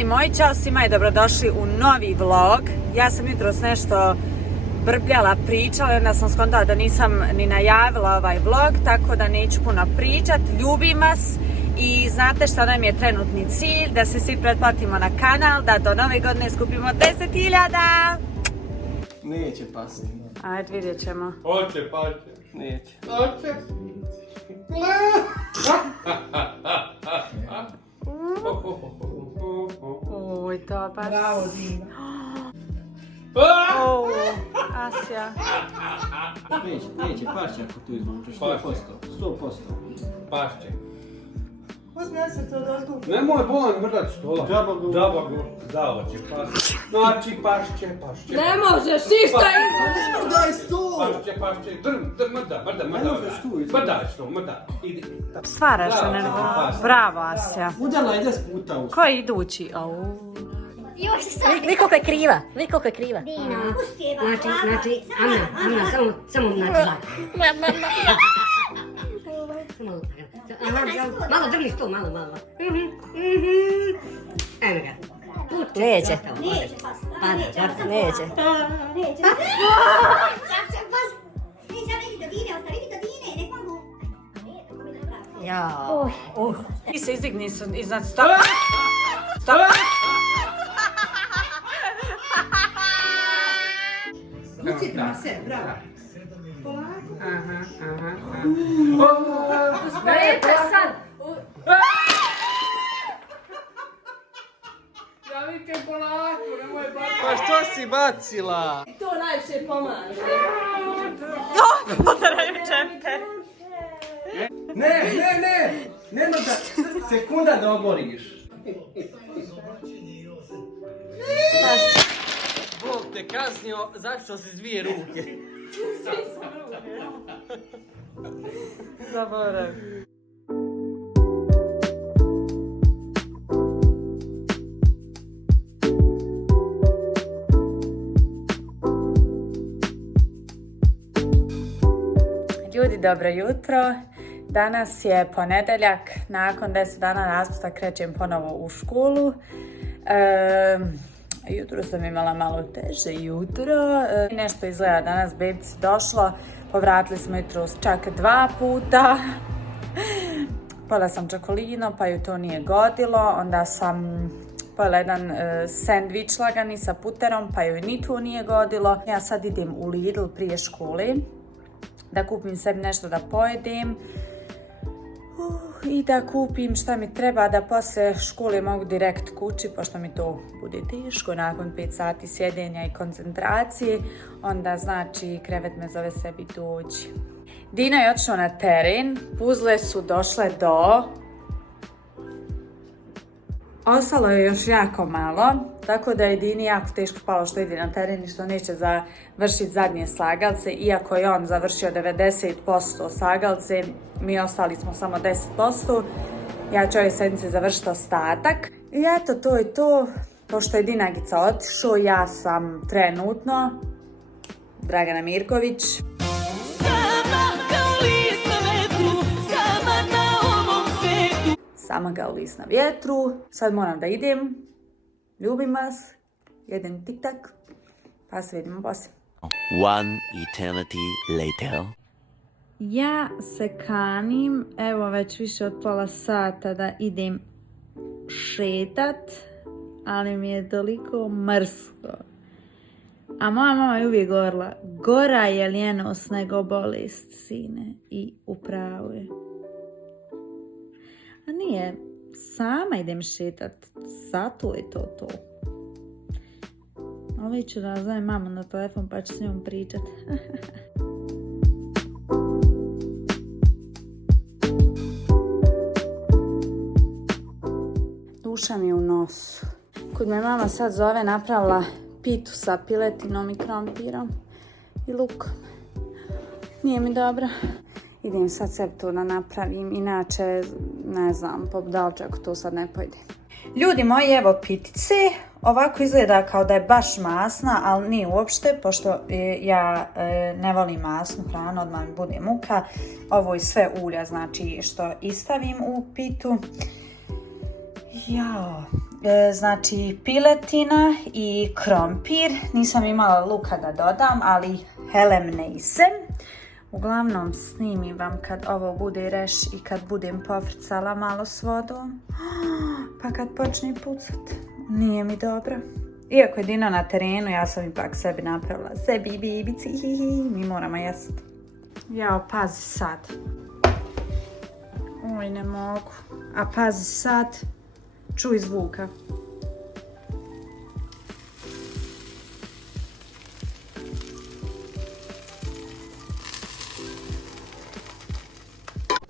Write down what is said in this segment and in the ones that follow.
Ljudi moji, čao svima i dobrodošli u novi vlog. Ja sam jutros nešto brbljala, pričala i onda sam skontala da nisam ni najavila ovaj vlog, tako da neću puno pričat. Ljubim vas i znate što nam je trenutni cilj, da se svi pretplatimo na kanal, da do nove godine skupimo 10.000. Neće pasti. Ajde, vidjet ćemo. Hoće, paće. Neće. Hoće. Oj, dobar. Bravo, Dina. O, Asja. Neće, pašće ako tu izvučeš, 100%. 100%. Pašće. Uzme se to dozgu. Nemoj bolan mrdat stola. Džaba go. Džaba go. Dao će pašće. Znači pašće. Ne možeš ništa Ne daj sto! Pašće. Mrda. Ne možeš tu izvučeš. Mrda. Idi. Stvaraš Bravo, enervo. pas. Bravo, Asja. Udala je 10 puta u Ko je idući? Au. Još sad. Vidi koliko je kriva, vidi koliko je kriva. Dino, uspjeva. Znači, Anna, samo znači lak. Malo drni sto, malo. Ajme ga. Neće Neće. pas. Neće. Neće. Sad će pas. Neće, ali vidi do Dine, ostavi do Dine, nek mogu. Jao. Ti se izdigni iznad stopa. Stop. Luci prase, bravo. Uspijete sad. Javite polako, nemoj baciti. Pa što si bacila? To najviše pomaže. Podaraju čempe. Ne! Nema da sekunda da oboriš. Bog te kaznio, zašto si s dvije ruke? Zaborav. Ljudi, dobro jutro. Danas je ponedeljak, nakon 10 dana raspusta krećem ponovo u školu. Jutro sam imala malo teže jutro. Nešto izgleda danas bebici došlo. Povratili smo jutros čak 2 puta. Pojela sam čokolino pa ju to nije godilo. Onda sam pojela jedan sendvič lagani sa puterom pa ju ni to nije godilo. Ja sad idem u Lidl prije škole da kupim sebi nešto da pojedem. I da kupim šta mi treba da posle škole mogu direkt kući, pošto mi to bude teško nakon 5 sati sjedenja i koncentracije, onda znači krevet me zove sebi dođi. Dino je otišao na teren, puzle su došle do... Ostalo je još jako malo, tako da je Dini jako teško palo što ide na teren i što neće završiti zadnje slagalce, iako je on završio 90% slagalce, mi ostali smo samo 10%. Ja ću ove sedmice završiti ostatak. I eto, to je to. Pošto je Dinagica otišao, ja sam trenutno Dragana Mirković. Sama kao list na vjetru. Sad moram da idem. Ljubim vas. Jedem tik-tak. Pa se vidimo poslije. One eternity later. Ja se kanim, evo već više od pola sata da idem šetat, ali mi je toliko mrsko. A moja mama je uvijek govorila, gora je lijenost nego bolest, sine. I upravo je. A nije, sama idem šetat, zato je to. Ovo ću da zovem mamu na telefon pa ću s njom pričat. Duša mi je u nosu. Kud me mama sad zove, napravila pitu sa piletinom i krompirom i lukom. Nije mi dobro. Idem sad sebi to da napravim, inače ne znam, pobdalče ako to sad ne pojde. Ljudi moji, evo pitice. Ovako izgleda kao da je baš masna, ali nije uopšte, pošto ja ne volim masnu hranu, odmah mi bude muka. Ovo je sve ulja, znači što istavim u pitu. Jao. Znači piletina i krompir. Nisam imala luka da dodam, ali helem nisam. Uglavnom snimim vam kad ovo bude reš i kad budem pofrcala malo s vodom. Pa kad počne pucat, nije mi dobro. Iako je Dino na terenu, ja sam ipak sebi napravila. Sebi bibici, mi moramo jesti. Jao, pazi sad. Oj, ne mogu. A pazi sad, čuj zvuka.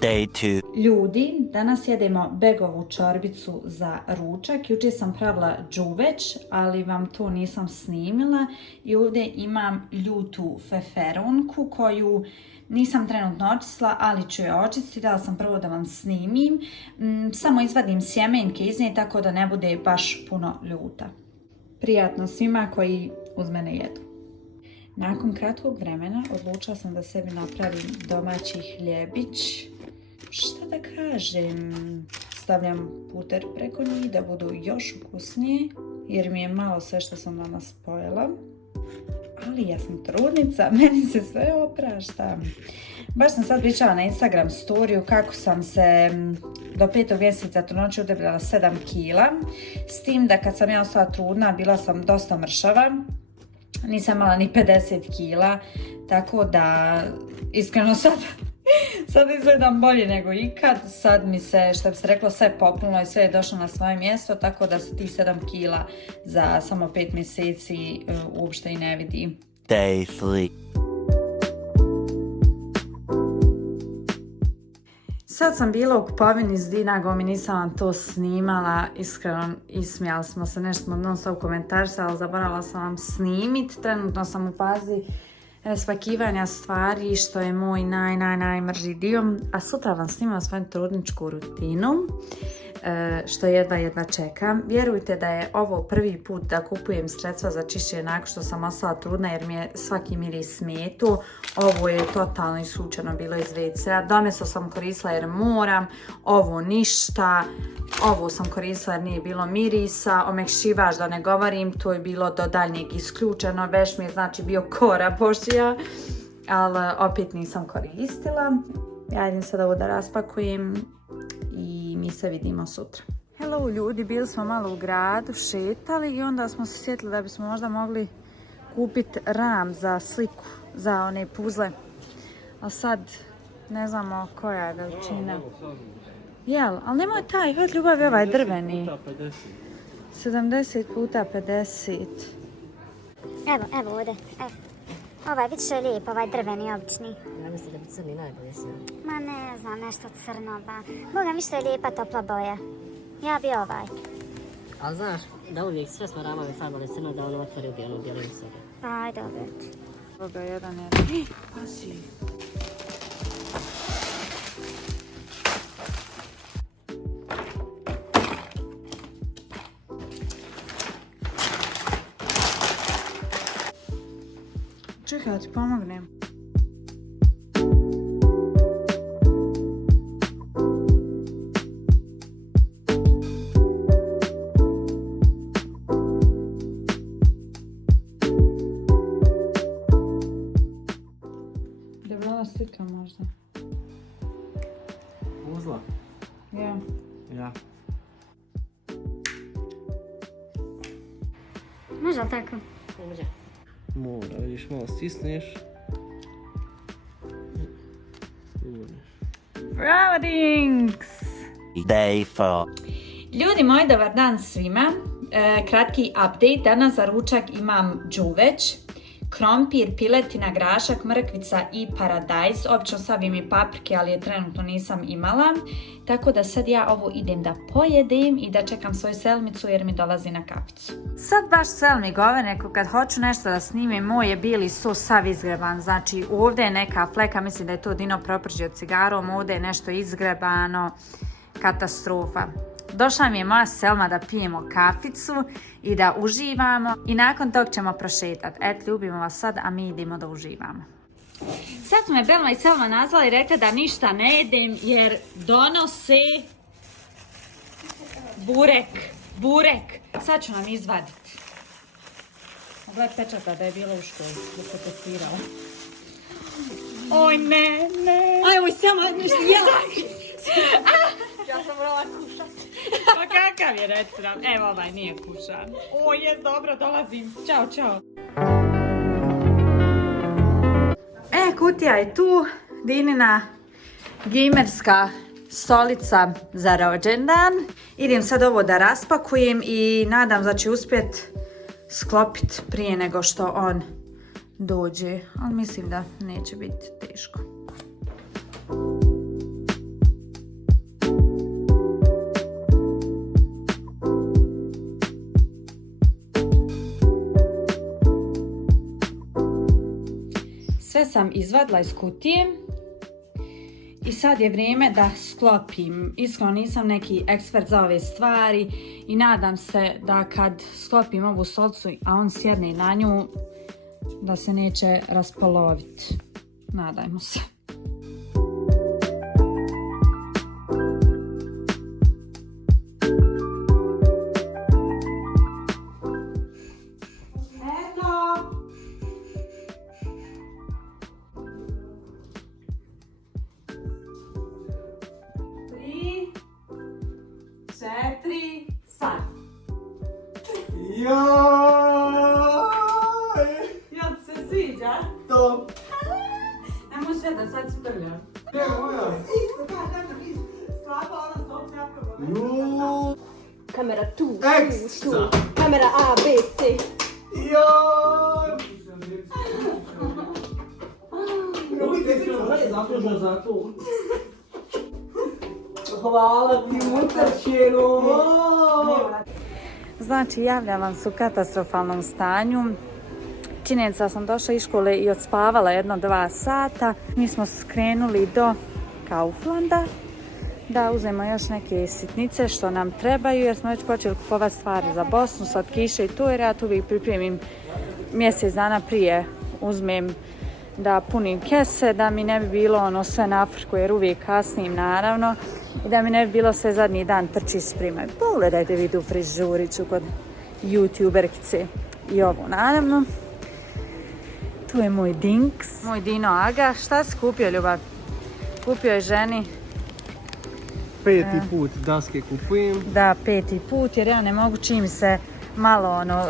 Day 2. Ljudi, danas jedemo begovu čorbicu za ručak. Jučer sam pravila đuveć, ali vam to nisam snimila. I ovdje imam ljutu feferonku koju nisam trenutno očistila, ali ću je očistiti. Dala sam prvo da vam snimim. Samo izvadim sjemenke iz nje tako da ne bude baš puno ljuta. Prijatno svima koji uz mene jedu. Nakon kratkog vremena odlučila sam da sebi napravim domaći hljebić. Šta da kažem, stavljam puter preko njih da budu još ukusnije, jer mi je malo sve što sam danas pojela. Ali ja sam trudnica, meni se sve oprašta. Baš sam sad pričala na Instagram storiju kako sam se do 5. mjeseca trudnoće udebljala 7 kila. S tim da kad sam ja ostala trudna bila sam dosta mršava. Nisam imala ni 50 kila, tako da iskreno sad izgledam bolje nego ikad. Sad mi se, što bi se reklo, sve populno i sve je došlo na svoje mjesto, tako da se ti 7 kila za samo 5 mjeseci uopšte i ne vidi. Day 3. Sad sam bila u kupovini s Dinagom i nisam vam to snimala, iskreno ismijali smo se, nešto smo non stop komentarisali, ali zaboravila sam vam snimit. Trenutno sam u fazi spakivanja stvari, što je moj najmrži dio, a sutra vam snimam svoju trudničku rutinu, što jedva čekam. Vjerujte da je ovo prvi put da kupujem sredstva za čišćenje nakon što sam ostala trudna, jer mi je svaki miris smetu. Ovo je totalno isključeno bilo iz WC-a. Domesto sam koristila jer moram, ovo ništa. Ovo sam koristila jer nije bilo mirisa. Omekšivač da ne govorim, to je bilo do daljnjeg isključeno. Već mi je znači bio kora božja, ali opet nisam koristila. Ja idem sada ovo da raspakujem i mi se vidimo sutra. Hello ljudi, bili smo malo u gradu, šetali i onda smo se sjetili da bismo možda mogli kupiti ram za sliku, za one puzle. A sad ne znamo koja je veličina. Jel, ali nemoj taj, hod ljubav je ovaj drveni. 70 puta 50. Evo ovdje, evo. Ovaj, vidiš je lijep, ovaj drveni, obični. Ja mislim da bi crni najbolje sve. Ma ne znam, nešto crno, ba. Boga mi što je lijepa topla boja. Ja bi ovaj. Ali znaš, da uvijek sve smo ramove farbali crno da ono otvori u bijelu sobu. Pa ajde, dobro. Ovoga jedan. Pazi. Čekaj, da ti pomognem. Debela slika možda. Uzla? Ja. Ja. Može li tako? Ne može. Mora, vidiš, malo stisneš. Bravo, Dinks! Day 4. Ljudi moji, dobar dan svima. Kratki update. Danas za ručak imam đuveć, krompir, piletina, grašak, mrkvica i paradajz. Obično stavim i paprike, ali je trenutno nisam imala. Tako da sad ja ovo idem da pojedem i da čekam svoju selmicu jer mi dolazi na kaficu. Sad baš selmi govore, neko kad hoću nešto da snimim, moj je bili sos sav izgreban. Znači ovdje je neka fleka, mislim da je to Dino propržio cigarom, ovdje je nešto izgrebano, katastrofa. Došla mi je moja Selma da pijemo kaficu i da uživamo i nakon tog ćemo prošetati. Eto, ljubimo vas sad, a mi idemo da uživamo. Sad su me Belma i Selma nazvala i rekla da ništa ne jedem jer donose burek. Sad ću nam izvaditi. Gled pečata da je bila u školi, da se testirala. Oj, ne. Ajmo samo nešto jela. Ja sam morala kušati. Pa kakav je, reci nam. Evo ovaj nije kušan. O, jes, dobro, dolazim. Ćao. Kutija je tu. Dinina gamerska stolica za rođendan. Idem sad ovo da raspakujem i nadam da će uspjet sklopit prije nego što on dođe. Ali mislim da neće biti teško. Sve sam izvadila iz kutije i sad je vrijeme da sklopim. Iskreno nisam neki ekspert za ove stvari i nadam se da kad sklopim ovu stolicu, a on sjedne na nju, da se neće raspoloviti. Nadajmo se. Joj! Jel ti se sviđa? To! Nemo sve da sad sprljam. Evo moja! Juuu! Kamera tu. Ekstra! Kamera A, B, C. Joj! Vidite se ono je zaslužno za to. Hvala ti, mutarčeno! Znači, javljam vam se u katastrofalnom stanju. Činjenica sam došla iz škole i odspavala 1-2 sata. Mi smo skrenuli do Kauflanda da uzmemo još neke sitnice što nam trebaju jer smo već počeli kupovati stvari za Bosnu, slatkiše i to jer ja tu uvijek pripremim mjesec dana prije. Uzmem da punim kese, da mi ne bi bilo ono sve na Afriku jer uvijek kasnim naravno i da mi ne bi bilo sve zadnji dan trči spremaj. Pogledajte vi tu frižuriću kod youtuberkice i ovo naravno. Tu je moj Dinks, moj Dino Aga. Šta si kupio, ljubav? Kupio je ženi. 5. put daske kupujem. Da, 5. put jer ja ne mogu čim se malo ono,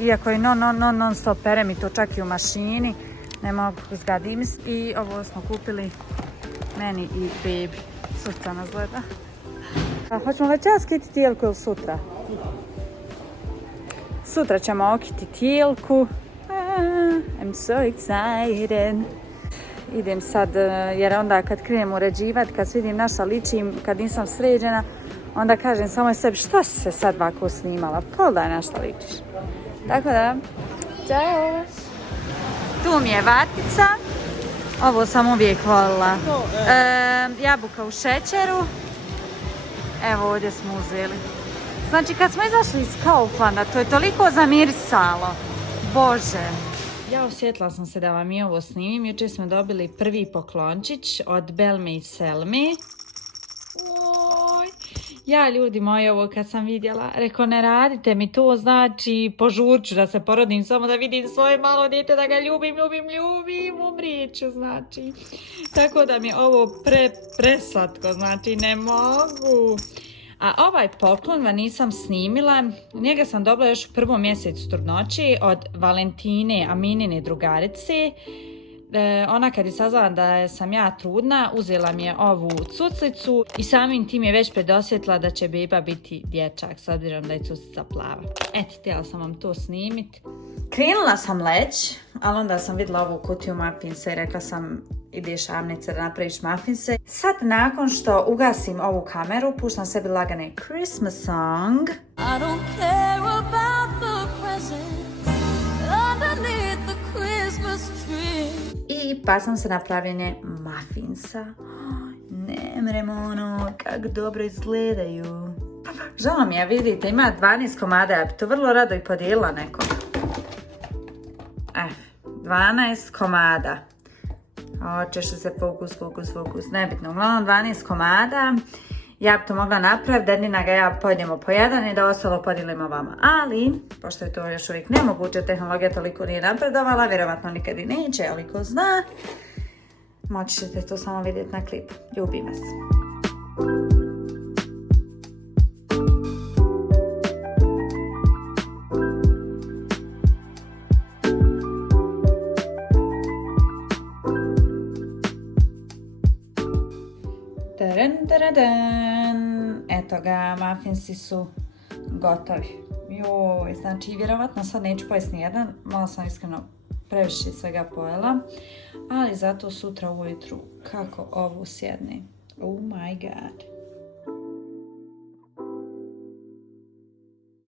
iako je non stop perem i to čak i u mašini. Ne mogu zgadim. I ovo smo kupili meni i bebi. Sutra nas gleda. Hoćemo večeras kiti tijelku ili sutra? Sutra ćemo okiti tijelku. I'm so excited. Idem sad, jer onda kad krenem uređivati, kad vidim na šta ličim, kad nisam sređena, onda kažem samo sebi što si se sad ovako snimala, pogledaj na šta ličiš. Tako da, čao! Tu mi je vatica, ovo sam uvijek volila. Jabuka u šećeru, evo ovdje smo uzeli. Znači kad smo izašli iz Kauflanda, to je toliko zamirisalo, Bože! Ja osjetila sam se da vam i ovo snimim. Jučer smo dobili prvi poklončić od Belme i Selmi. Oj, ja ljudi moji ovo kad sam vidjela, rekao ne radite mi to, znači požurću da se porodim samo da vidim svoje malo dijete, da ga ljubim, umrijeću znači. Tako da mi je ovo preslatko, znači ne mogu. A ovaj poklon vam nisam snimila, njega sam dobila još u prvom mjesecu trudnoći od Valentine, Aminine drugarice. Ona kad je saznala da sam ja trudna, uzela mi je ovu cuclicu i samim tim je već predosjetila da će beba biti dječak, s obzirom da je cuclica plava. Eto, htjela sam vam to snimiti. Krenula sam leć, ali onda sam vidjela ovu kutiju muffinsa i rekla sam ideš Amnice da napraviš muffinse. Sad nakon što ugasim ovu kameru, puštam sebi lagane Christmas song. I don't care about the presents underneath the Christmas tree. I pa sam se na pravljenje muffinsa. Ne mremo ono, kako dobro izgledaju. Žao mi je, vidite, ima 12 komada, ja bi to vrlo rado i podijelila nekom. 12 komada. Češe se fokus, nebitno. Uglavnom 12 komada. Ja bi to mogla napraviti, da Nina ga ja pojedemo po jedan i da ostalo podijelimo vama. Ali, pošto je to još uvijek nemoguće, tehnologija toliko nije napredovala, vjerovatno nikad i neće, ali ko zna, moći ćete to samo vidjeti na klipu. Ljubim vas. Eto ga, muffinsi su gotovi. Joj, znači vjerovatno sad neću pojesti nijedan, malo sam iskreno previše svega pojela, ali zato sutra ujutru kako ovo sjedne. Oh my god.